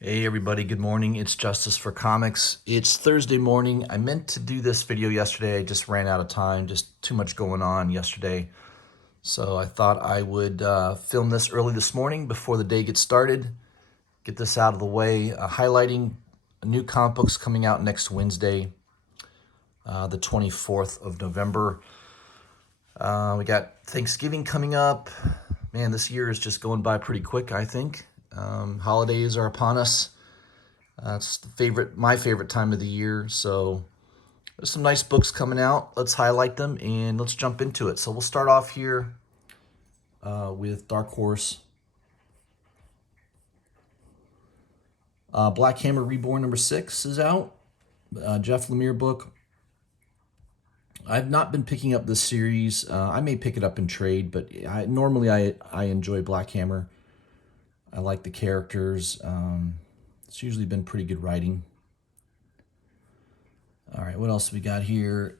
Hey everybody, good morning. It's Justice for Comics. It's Thursday morning. I meant to do this video yesterday. I just ran out of time, just too much going on yesterday. So I thought I would film this early this morning before the day gets started. Get this out of the way, highlighting new comic books coming out next Wednesday, the 24th of November. We got Thanksgiving coming up. Man, this year is just going by pretty quick, I think. Holidays are upon us. It's my favorite time of the year. So there's some nice books coming out. Let's highlight them and let's jump into it. So we'll start off here with Dark Horse. Black Hammer Reborn #6 is out. Jeff Lemire book. I've not been picking up this series. I may pick it up in trade, but normally I enjoy Black Hammer. I like the characters. It's usually been pretty good writing. All right, what else we got here?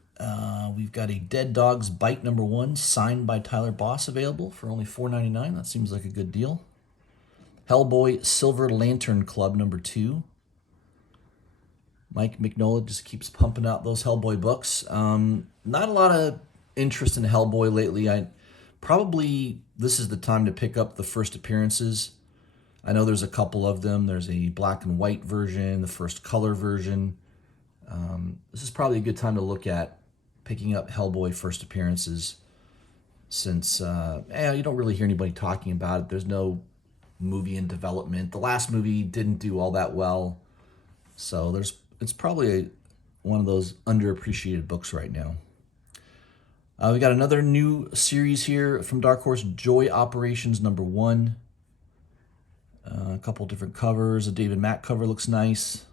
We've got a Dead Dog's Bite #1, signed by Tyler Boss, available for only $4.99. That seems like a good deal. Hellboy Silver Lantern Club #2. Mike Mignola just keeps pumping out those Hellboy books. Not a lot of interest in Hellboy lately. This is the time to pick up the first appearances. I know there's a couple of them. There's a black and white version, the first color version. This is probably a good time to look at picking up Hellboy first appearances, since you don't really hear anybody talking about it. There's no movie in development. The last movie didn't do all that well, so it's probably one of those underappreciated books right now. We got another new series here from Dark Horse, Joy Operations #1. A couple different covers. A David Mack cover looks nice.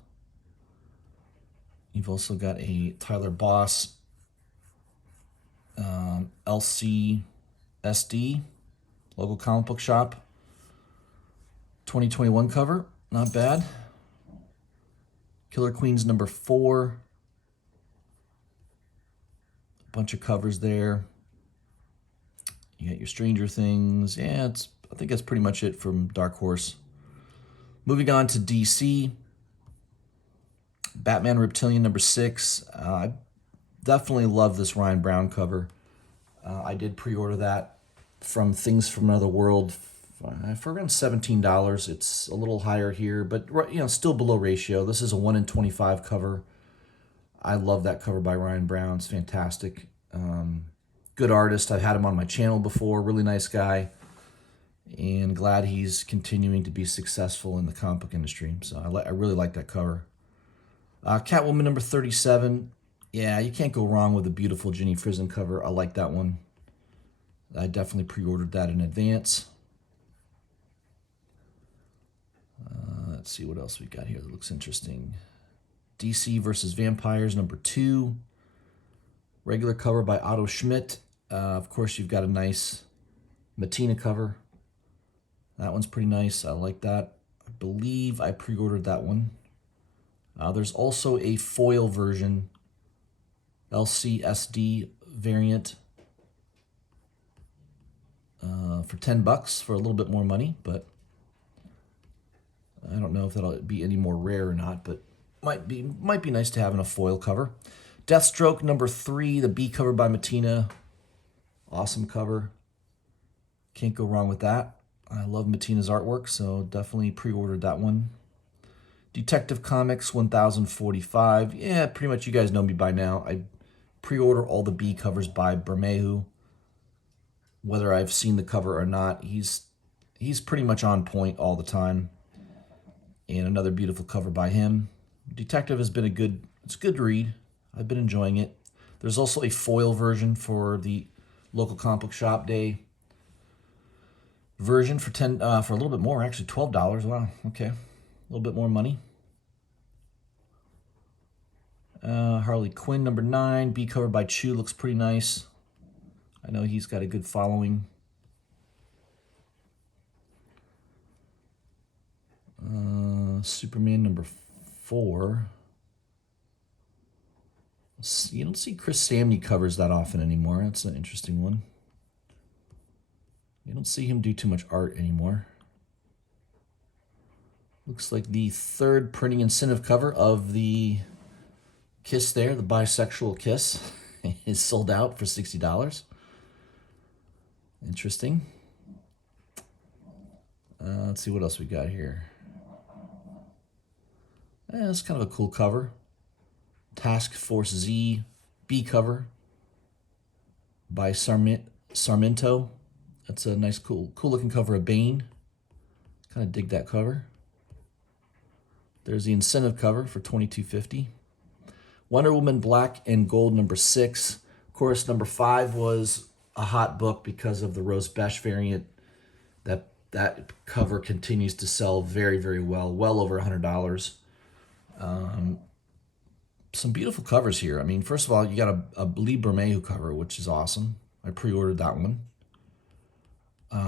You've also got a Tyler Boss LCSD, local comic book shop, 2021 cover. Not bad. Killer Queens #4. A bunch of covers there. You got your Stranger Things. Yeah, I think that's pretty much it from Dark Horse. Moving on to DC. Batman Reptilian #6. I definitely love this Ryan Brown cover. I did pre-order that from Things from Another World for around $17. It's a little higher here, but still below ratio. This is a 1 in 25 cover. I love that cover by Ryan Brown. It's fantastic. Good artist. I've had him on my channel before. Really nice guy. And glad he's continuing to be successful in the comic book industry. So I really like that cover. Catwoman #37. Yeah, you can't go wrong with a beautiful Ginny Frizen cover. I like that one. I definitely pre-ordered that in advance. Let's see what else we got here that looks interesting. DC versus Vampires #2. Regular cover by Otto Schmidt. Of course, you've got a nice Mattina cover. That one's pretty nice. I like that. I believe I pre-ordered that one. There's also a foil version, LCSD variant, for $10 for a little bit more money, but I don't know if that'll be any more rare or not, but might be nice to have in a foil cover. Deathstroke #3, the B cover by Mattina. Awesome cover. Can't go wrong with that. I love Mattina's artwork, so definitely pre-ordered that one. Detective Comics 1045. Yeah, pretty much you guys know me by now. I pre-order all the B covers by Bermejo. Whether I've seen the cover or not, he's pretty much on point all the time. And another beautiful cover by him. Detective has been a good read. I've been enjoying it. There's also a foil version for the local comic book shop day version for for a little bit more, actually $12. Wow, okay, a little bit more money. Harley Quinn #9, B cover by Chu, looks pretty nice. I know he's got a good following. Superman #4. You don't see Chris Samney covers that often anymore. That's an interesting one. You don't see him do too much art anymore. Looks like the third printing incentive cover of the Kiss there, the bisexual Kiss, is sold out for $60. Interesting. Let's see what else we got here. That's kind of a cool cover. Task Force Z B cover by Sarmiento. That's a nice, cool looking cover of Bane. Kind of dig that cover. There's the incentive cover for $22.50. Wonder Woman Black and Gold number 6. Of course, number 5 was a hot book because of the Rose Besh variant. That cover continues to sell very, very well over $100. Some beautiful covers here. I mean, first of all, you got a Lee Bermejo cover, which is awesome. I pre-ordered that one.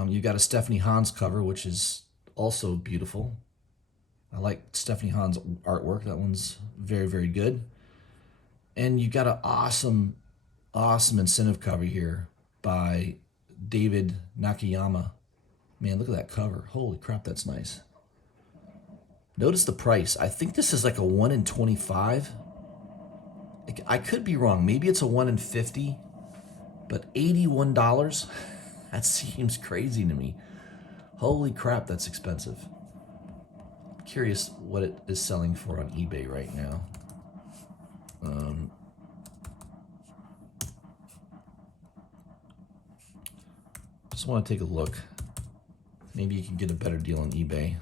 You got a Stephanie Hans cover, which is also beautiful. I like Stephanie Hans' artwork. That one's very, very good. And you got an awesome incentive cover here by David Nakayama. Man, look at that cover. Holy crap, that's nice. Notice the price. I think this is like a 1 in 25. I could be wrong. Maybe it's a 1 in 50. But $81? That seems crazy to me. Holy crap, that's expensive. Curious what it is selling for on eBay right now. Just want to take a look. Maybe you can get a better deal on eBay.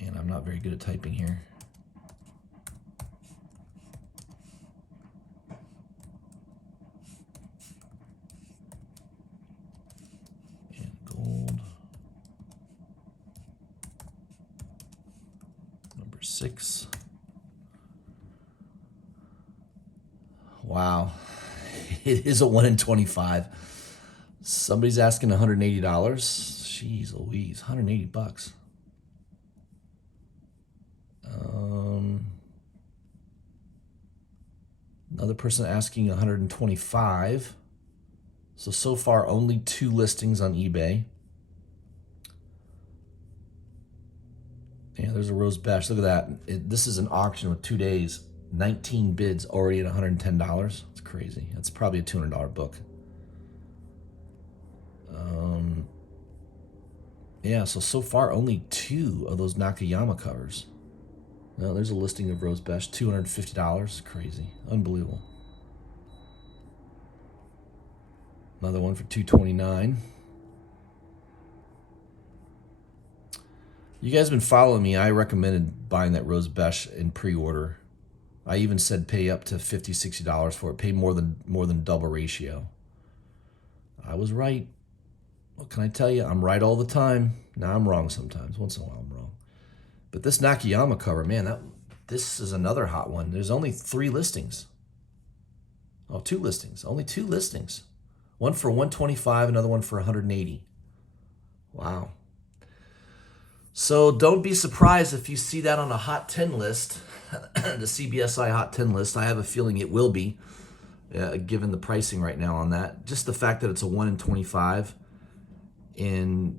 And I'm not very good at typing here. And gold. Number 6. Wow. It is a 1 in 25. Somebody's asking $180. Jeez Louise, $180. Another person asking $125. So far, only 2 listings on eBay. Yeah, there's a Rose Besh. Look at that. This is an auction with 2 days. 19 bids already at $110. It's crazy. That's probably a $200 book. Yeah, so far only 2 of those Nakayama covers. Now there's a listing of Rose Besh, $250. Crazy, unbelievable. Another one for $229. You guys have been following me. I recommended buying that Rose Besh in pre-order. I even said pay up to $50, $60 for it. Pay more than double ratio. I was right. What can I tell you? I'm right all the time. Now I'm wrong sometimes. Once in a while I'm wrong. But this Nakayama cover, man, this is another hot one. There's only 3 listings. Oh, 2 listings. Only 2 listings. One for $125, another one for $180. Wow. So don't be surprised if you see that on a Hot 10 list, the CBSI Hot 10 list. I have a feeling it will be, given the pricing right now on that. Just the fact that it's a 1 in 25. In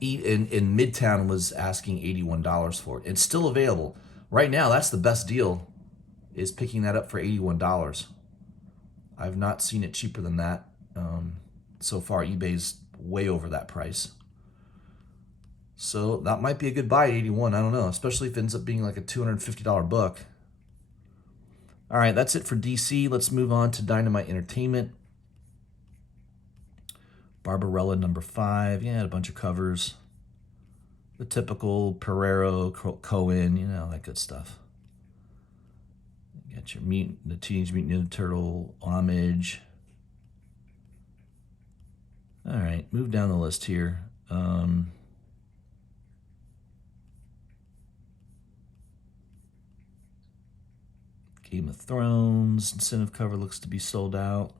Midtown was asking $81 for it. It's still available. Right now, that's the best deal, is picking that up for $81. I've not seen it cheaper than that. So far, eBay's way over that price. So that might be a good buy at $81. I don't know, especially if it ends up being like a $250 book. All right, that's it for DC. Let's move on to Dynamite Entertainment. Barbarella number 5. Yeah, a bunch of covers. The typical Pereiro, Cohen, you know, that good stuff. You got your the Teenage Mutant Ninja Turtle homage. All right, move down the list here. Game of Thrones incentive cover looks to be sold out.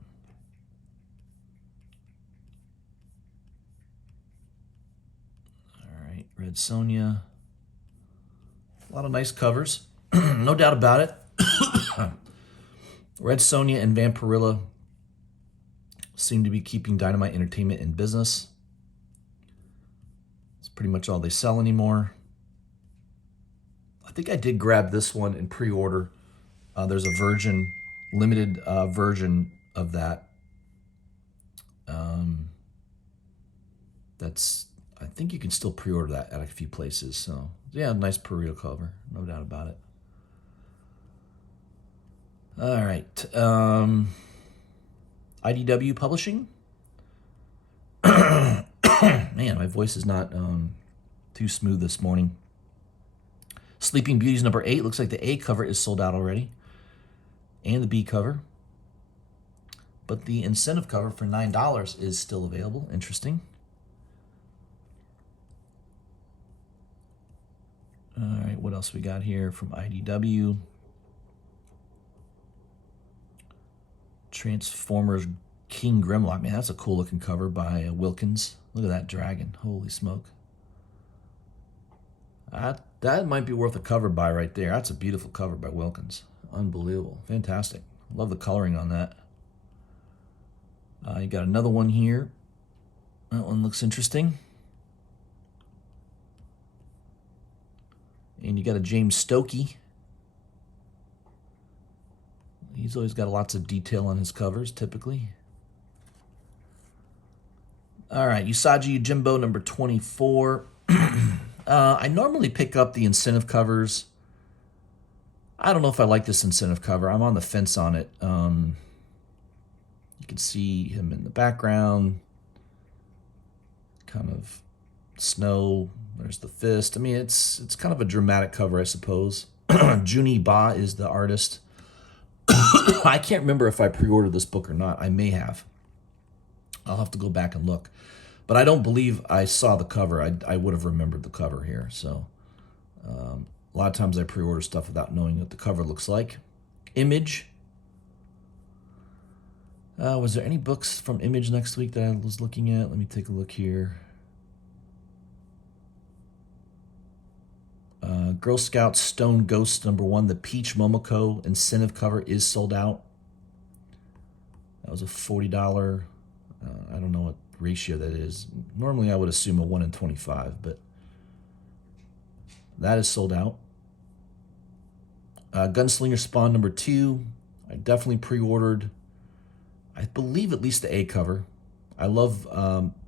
Red Sonja. A lot of nice covers. No doubt about it. Red Sonja and Vampirilla seem to be keeping Dynamite Entertainment in business. It's pretty much all they sell anymore. I think I did grab this one in pre-order. There's a limited version of that. I think you can still pre-order that at a few places. So yeah, nice per-real cover, no doubt about it. All right, IDW Publishing. Man, my voice is not too smooth this morning. Sleeping Beauties number 8. Looks like the A cover is sold out already, and the B cover. But the incentive cover for $9 is still available. Interesting. All right, what else we got here from IDW? Transformers King Grimlock. Man, that's a cool looking cover by Wilkins. Look at that dragon. Holy smoke. That might be worth a cover by right there. That's a beautiful cover by Wilkins. Unbelievable. Fantastic. Love the coloring on that. You got another one here. That one looks interesting. And you got a James Stokey. He's always got lots of detail on his covers, typically. All right, Usagi Yojimbo number 24. I normally pick up the incentive covers. I don't know if I like this incentive cover. I'm on the fence on it. You can see him in the background. Kind of snow. There's the fist. I mean, it's kind of a dramatic cover, I suppose. Juni Ba is the artist. I can't remember if I pre-ordered this book or not. I may have. I'll have to go back and look. But I don't believe I saw the cover. I would have remembered the cover here. So a lot of times I pre-order stuff without knowing what the cover looks like. Image. Was there any books from Image next week that I was looking at? Let me take a look here. Girl Scout Stone Ghost number 1. The Peach Momoko incentive cover is sold out. That was a $40. I don't know what ratio that is. Normally I would assume a 1 in 25, but that is sold out. Gunslinger Spawn number 2. I definitely pre-ordered, I believe, at least the A cover. I love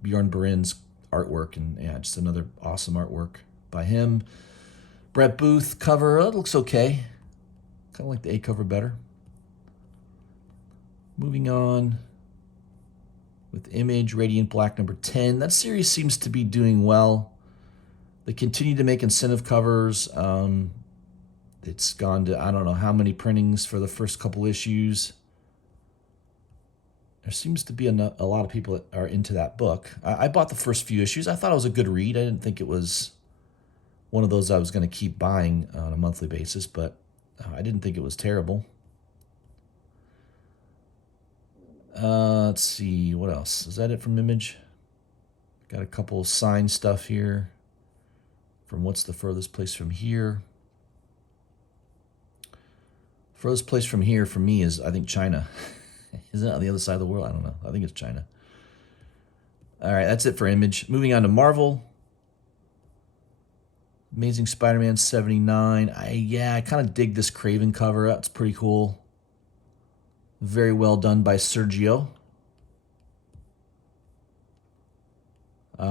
Bjorn Barin's artwork, and yeah, just another awesome artwork by him. Brett Booth cover, it looks okay. Kind of like the A cover better. Moving on with Image, Radiant Black number 10. That series seems to be doing well. They continue to make incentive covers. It's gone to, I don't know how many printings for the first couple issues. There seems to be a lot of people that are into that book. I bought the first few issues. I thought it was a good read. I didn't think it was one of those I was going to keep buying on a monthly basis, but I didn't think it was terrible. Let's see, what else? Is that it from Image? Got a couple of signed stuff here from What's the Furthest Place from Here. Furthest place from here for me is, I think, China. Isn't it on the other side of the world? I don't know. I think it's China. All right, that's it for Image. Moving on to Marvel. Amazing Spider-Man 79. I kind of dig this Kraven cover. That's pretty cool. Very well done by Sergio.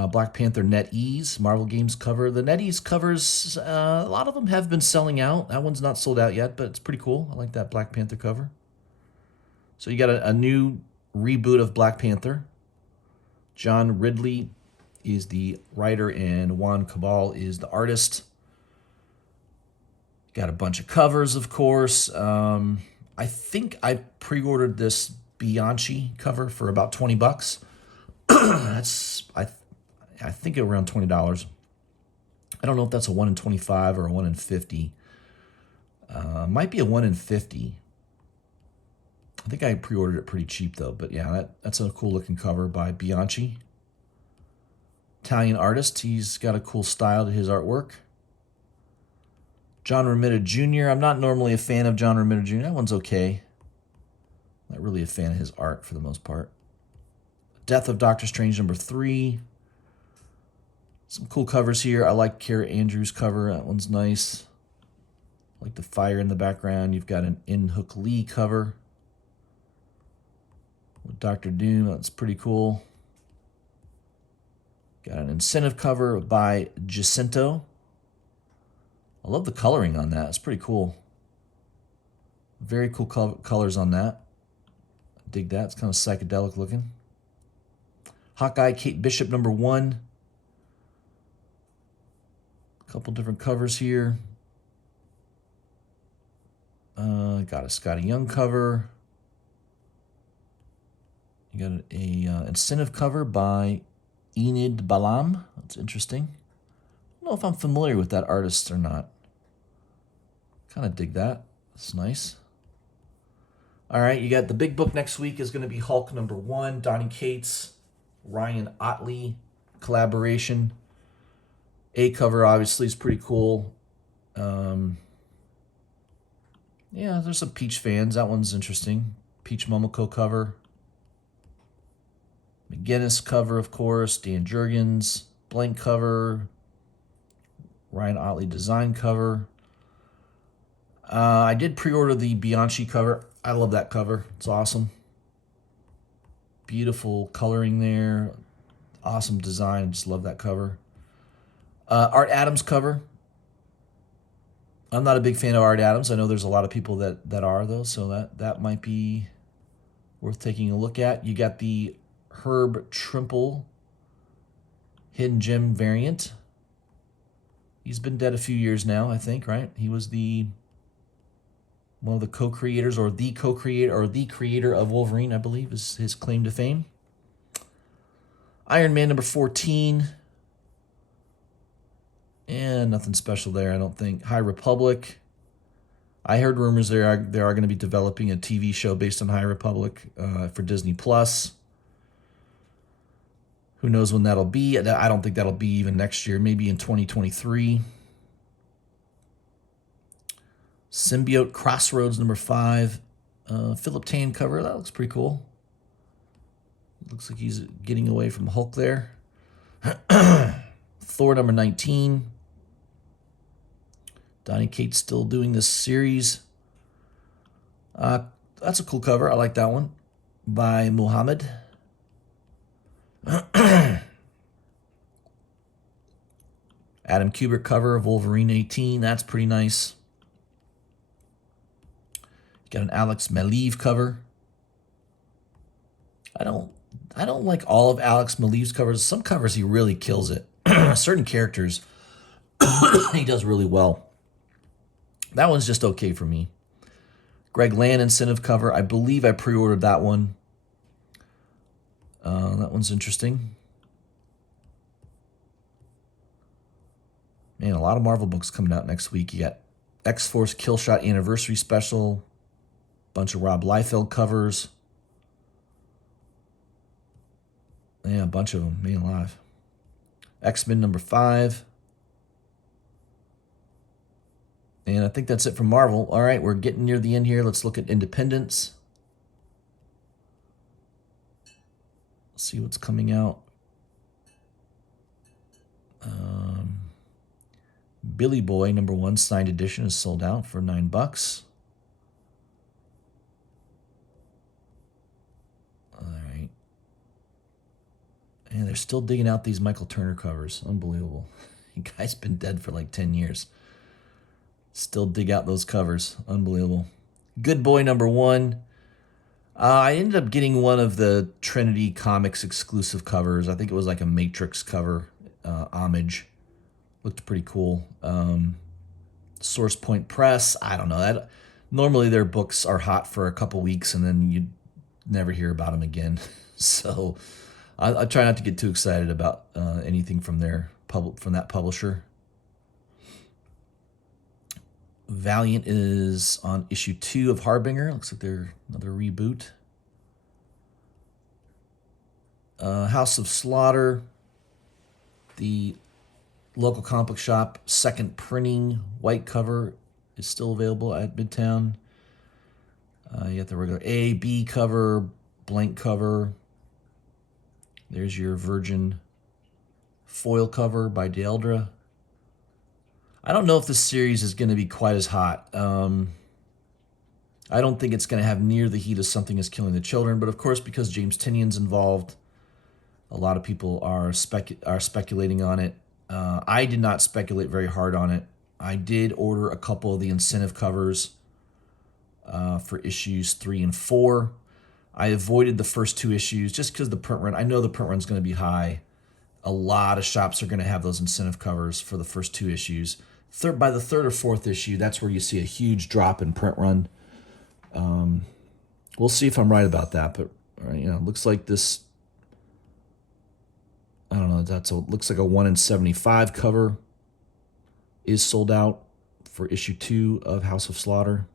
Black Panther NetEase, Marvel Games cover. The NetEase covers, a lot of them have been selling out. That one's not sold out yet, but it's pretty cool. I like that Black Panther cover. So you got a new reboot of Black Panther. John Ridley is the writer and Juan Cabal is the artist. Got a bunch of covers, of course. I think I pre-ordered this Bianchi cover for about $20. That's I think around $20. I don't know if that's a 1 in 25 or a 1 in 50. Might be a 1 in 50. I think I pre-ordered it pretty cheap though, but yeah, that's a cool looking cover by Bianchi. Italian artist, he's got a cool style to his artwork. John Romita Jr. I'm not normally a fan of John Romita Jr. That one's okay. Not really a fan of his art for the most part. Death of Doctor Strange number 3. Some cool covers here. I like Kara Andrews' cover. That one's nice. I like the fire in the background. You've got an In-Hook Lee cover with Dr. Doom. That's pretty cool. Got an incentive cover by Jacinto. I love the coloring on that. It's pretty cool. Very cool colors on that. I dig that. It's kind of psychedelic looking. Hawkeye, Kate Bishop, #1. A couple different covers here. Got a Scotty Young cover. You got a incentive cover by Enid Balam. That's interesting. I don't know if I'm familiar with that artist or not. Kind of dig that. That's nice. All right, you got the big book next week is going to be Hulk #1, Donny Cates, Ryan Otley collaboration. A cover obviously is pretty cool. Yeah, there's some Peach fans. That one's interesting. Peach Momoko cover. McGinnis cover, of course. Dan Jurgens. Blank cover. Ryan Otley design cover. I did pre-order the Bianchi cover. I love that cover. It's awesome. Beautiful coloring there. Awesome design. Just love that cover. Art Adams cover. I'm not a big fan of Art Adams. I know there's a lot of people that are, though, so that might be worth taking a look at. You got the Herb Trimple Hidden Gem variant. He's been dead a few years now, I think, right? He was one of the co-creators, or the co-creator, or the creator of Wolverine, I believe, is his claim to fame. Iron Man #14. And nothing special there, I don't think. High Republic. I heard rumors they are going to be developing a TV show based on High Republic for Disney Plus. Who knows when that'll be? I don't think that'll be even next year. Maybe in 2023. Symbiote Crossroads #5. Philip Tan cover. That looks pretty cool. Looks like he's getting away from Hulk there. Thor #19. Donny Cates still doing this series. That's a cool cover. I like that one. By Muhammad. Adam Kubert cover of Wolverine 18. That's pretty nice. Got an Alex Maleev cover. I don't like all of Alex Maleev's covers. Some covers he really kills it. Certain characters he does really well. That one's just okay for me. Greg Land incentive cover. I believe I pre-ordered that one. That one's interesting. Man, a lot of Marvel books coming out next week. You got X-Force Killshot Anniversary Special. Bunch of Rob Liefeld covers. Yeah, a bunch of them. Man alive. X-Men #5. And I think that's it from Marvel. All right, we're getting near the end here. Let's look at Independence. See what's coming out. Billy Boy #1 signed edition is sold out for $9. All right. And they're still digging out these Michael Turner covers. Unbelievable. The guy's been dead for like 10 years. Still dig out those covers. Unbelievable. Good Boy #1. I ended up getting one of the Trinity Comics exclusive covers. I think it was like a Matrix cover, homage. Looked pretty cool. Source Point Press. I don't know. Normally their books are hot for a couple weeks and then you never hear about them again. So I try not to get too excited about anything from that publisher. Valiant is on issue 2 of Harbinger. Looks like they're another reboot. House of Slaughter, the local comic book shop second printing white cover is still available at Midtown. You got the regular A, B cover, blank cover. There's your Virgin foil cover by Dealdra. I don't know if this series is going to be quite as hot. I don't think it's going to have near the heat of Something Is Killing the Children, but of course, because James Tynion's involved, a lot of people are speculating on it. I did not speculate very hard on it. I did order a couple of the incentive covers for issues 3 and 4. I avoided the first 2 issues just because the print run, I know the print run's going to be high. A lot of shops are going to have those incentive covers for the first 2 issues. By the 3rd or 4th issue, that's where you see a huge drop in print run. We'll see if I'm right about that, but it looks like this. I don't know. Looks like a 1 in 75 cover is sold out for issue 2 of House of Slaughter.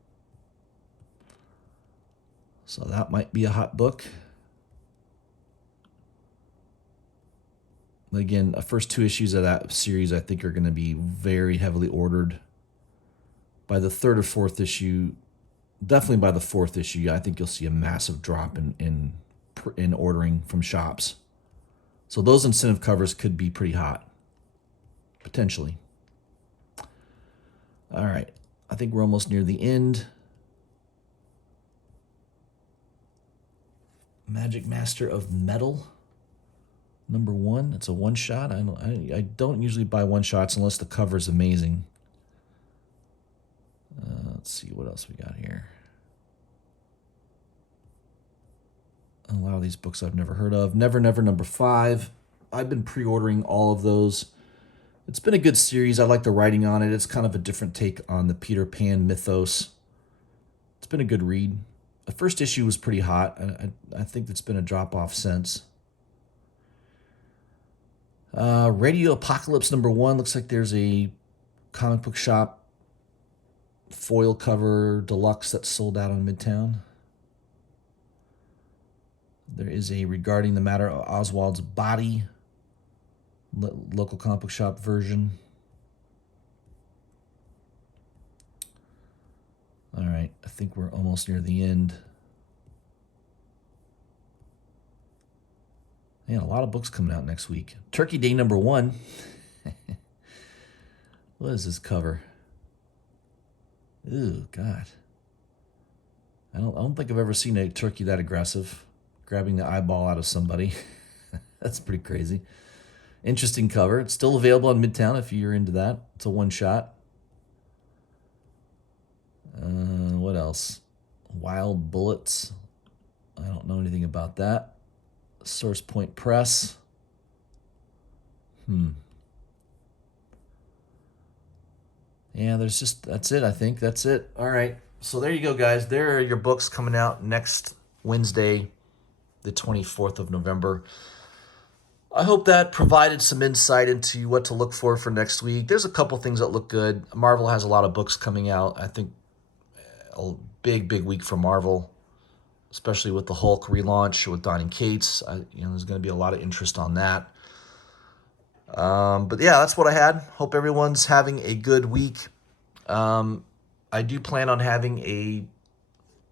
So that might be a hot book. Again, the first 2 issues of that series I think are going to be very heavily ordered. By the 3rd or 4th issue, definitely by the 4th issue, I think you'll see a massive drop in ordering from shops. So those incentive covers could be pretty hot, potentially. All right, I think we're almost near the end. Magic Master of Metal, #1. It's a one-shot. I don't usually buy one-shots unless the cover is amazing. Let's see what else we got here. A lot of these books I've never heard of. Never Never #5. I've been pre-ordering all of those. It's been a good series. I like the writing on it. It's kind of a different take on the Peter Pan mythos. It's been a good read. The first issue was pretty hot. I think it's been a drop-off since. Radio Apocalypse #1. Looks like there's a comic book shop foil cover deluxe that's sold out on Midtown. There is a Regarding the Matter of Oswald's Body local comic book shop version. All right, I think we're almost near the end. Man, a lot of books coming out next week. Turkey Day #1. What is this cover? Ooh, God. I don't think I've ever seen a turkey that aggressive, grabbing the eyeball out of somebody. That's pretty crazy. Interesting cover. It's still available on Midtown if you're into that. It's a one-shot. What else? Wild Bullets. I don't know anything about that. Source Point Press. Yeah, that's it, I think. That's it. All right. So there you go, guys. There are your books coming out next Wednesday, the 24th of November. I hope that provided some insight into what to look for next week. There's a couple things that look good. Marvel has a lot of books coming out. I think a big week for Marvel, especially with the Hulk relaunch with Donny Cates. There's going to be a lot of interest on that. But yeah, that's what I had. Hope everyone's having a good week. I do plan on having a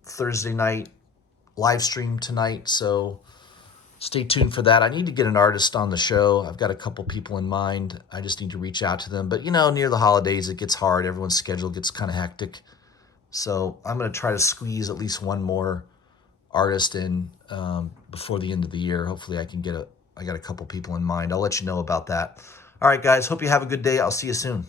Thursday night live stream tonight, so stay tuned for that. I need to get an artist on the show. I've got a couple people in mind. I just need to reach out to them. But, near the holidays, it gets hard. Everyone's schedule gets kind of hectic. So I'm going to try to squeeze at least one more artist in before the end of the year. Hopefully I got a couple people in mind. I'll let you know about that. All right, guys. Hope you have a good day. I'll see you soon.